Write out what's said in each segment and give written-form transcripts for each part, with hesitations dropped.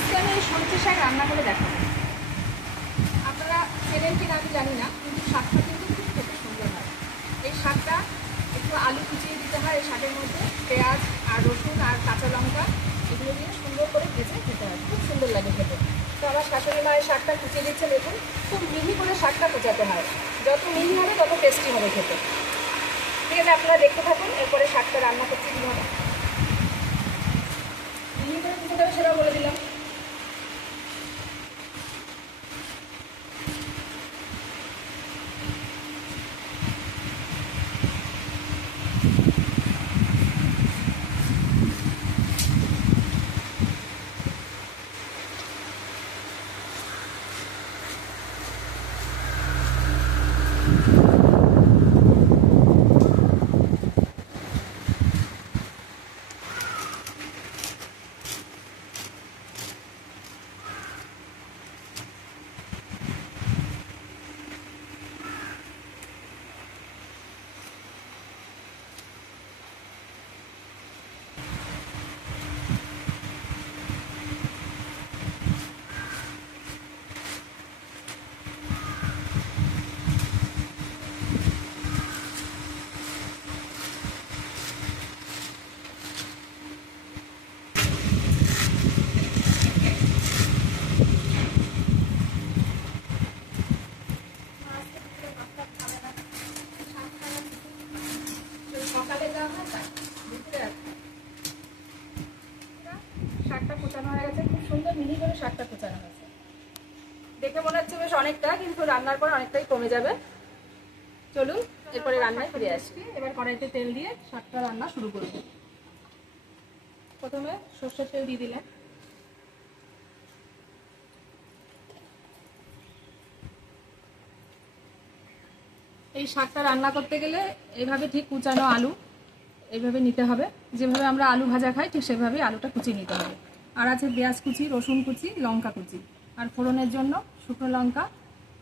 আজকে আমি এই সবজি শাক রান্না করে দেখাবো। আপনারা চেনেন কিনা আমি জানি না, কিন্তু শাকটা কিন্তু খুব খেতে সুন্দর হয়। এই শাকটা একটু আলু কুচিয়ে দিতে হয়, এই শাকের মধ্যে পেঁয়াজ আর রসুন আর কাঁচা লঙ্কা এগুলো দিয়ে সুন্দর করে ভেজে খেতে হয়, খুব সুন্দর লাগে খেতে। তো আমার শাশুড়ি মা এই শাকটা কুচিয়ে দিচ্ছে, দেখুন খুব মিহি করে শাকটা কুচাতে হয়, যত মিহি হবে তত টেস্টি হবে খেতে। ঠিক আছে, আপনারা দেখতে থাকুন এরপরে শাকটা রান্না করছি কীভাবে। মিহি করে কুচাতে হবে সেটাও বলে দিলাম। শাকটা কুচানো হয়ে গেছে, খুব সুন্দর মিহি করে শাকটা কুচানো হয়েছে। দেখে মনে হচ্ছে বেশ অনেকটা, কিন্তু রান্নার পর অনেকটাই কমে যাবে। চলুন এরপরে রান্নায় ফিরে আসি। এবার কড়াইতে তেল দিয়ে শাকটা রান্না শুরু করব। প্রথমে সর্ষের তেল দিয়ে দিলেন, এই শাকটা রান্না করতে গেলে এইভাবে ঠিক কুচানো আলু এইভাবে নিতে হবে, যেভাবে আমরা আলু ভাজা খাই ঠিক সেভাবেই আলুটা কুচিয়ে নিতে হবে। আর আছে পেঁয়াজ কুচি, রসুন কুচি, লঙ্কা কুচি, আর ফোড়নের জন্য শুকনো লঙ্কা,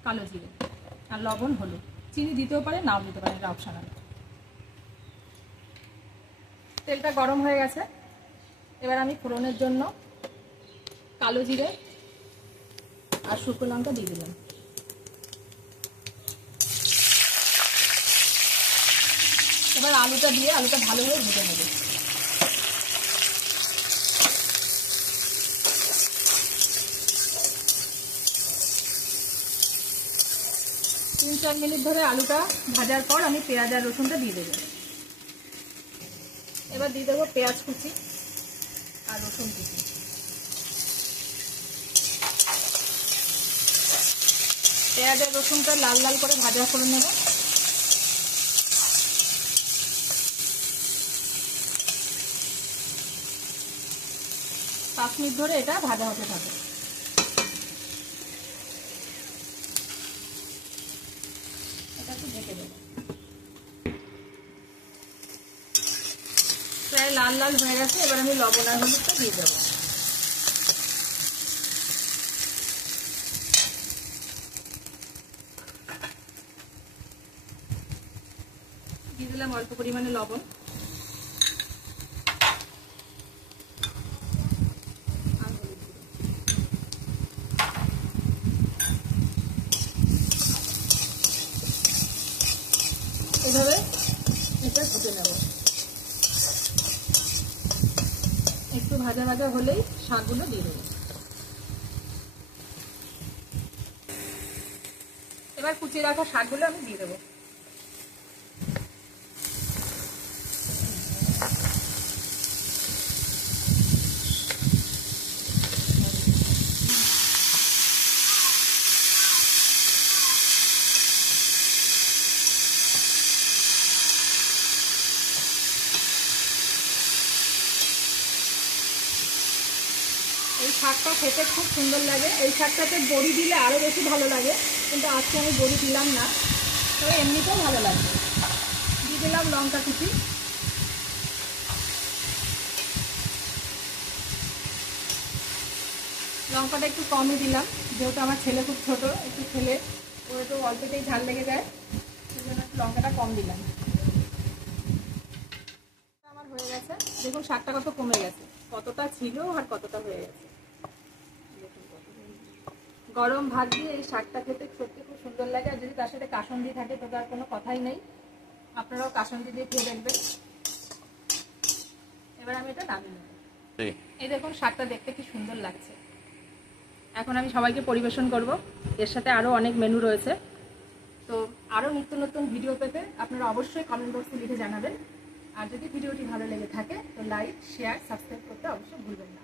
কালো জিরে আর লবণ, হলুদ। চিনি দিতেও পারে, নাও দিতে পারে, এটা অপশনাল। তেলটা গরম হয়ে গেছে, এবার আমি ফোড়নের জন্য কালো জিরে আর শুকনো লঙ্কা দিয়ে দিলাম। এবার আলুটা দিয়ে আলুটা ভালোভাবে ভেজে নেব। তিন চার মিনিট ধরে আলুটা ভাজার পর আমি পেঁয়াজ আর রসুনটা দিয়ে দেবো। এবার দিয়ে দেবো পেঁয়াজ কুচি আর রসুন কুচি। পেঁয়াজ আর রসুনটা লাল লাল করে ভাজা করে নেব। 5 মিনিট ধরে এটা ভাজা হতে থাকে। এটা একটু ঢেকে দেবো। প্রায় লাল লাল হয়ে গেছে, এবার আমি লবণ আর হলুদটা দিয়ে দেবো। দিয়ে দিলাম অল্প পরিমাণে লবণ। এভাবে এটা ভেজে নেব। একটু ভাজা ভাজা হলেই শাকগুলো দিয়ে দেবো। এবার কুচিয়ে রাখা শাকগুলো আমি দিয়ে দেবো। এই শাকটা খেতে খুব সুন্দর লাগে। এই শাকটাতে বড়ি দিলে আরও বেশি ভালো লাগে, কিন্তু আজকে আমি বড়ি দিলাম না, তবে এমনিতেও ভালো লাগবে। দিয়ে দিলাম লঙ্কা কুচি। লঙ্কাটা একটু কমই দিলাম, যেহেতু আমার ছেলে খুব ছোট, একটু ছেলে ও একটু অল্পতেই ঝাল লেগে যায়, সেজন্য একটু লঙ্কাটা কম দিলাম। আমার হয়ে গেছে, দেখুন শাকটা কত কমে গেছে, কতটা ছিল আর কতটা হয়ে গেছে। গরম ভাত দিয়ে এই শাকটা খেতে সত্যি খুব সুন্দর লাগে। আর যদি তার সাথে কাসুন্দি থাকে তো তার কোনো কথাই নেই, আপনারাও কাসুন্দি দিয়ে খেয়ে দেখবেন। এবার আমি এটা নামিয়ে নেব। এই দেখুন শাকটা দেখতে কি সুন্দর লাগছে। এখন আমি সবাইকে পরিবেশন করব। এর সাথে আরও অনেক মেনু রয়েছে। তো আরও নিত্য নতুন ভিডিও পেতে আপনারা অবশ্যই কমেন্ট বক্সে লিখে জানাবেন। আর যদি ভিডিওটি ভালো লেগে থাকে তো লাইক, শেয়ার, সাবস্ক্রাইব করতে অবশ্যই ভুলবেন না।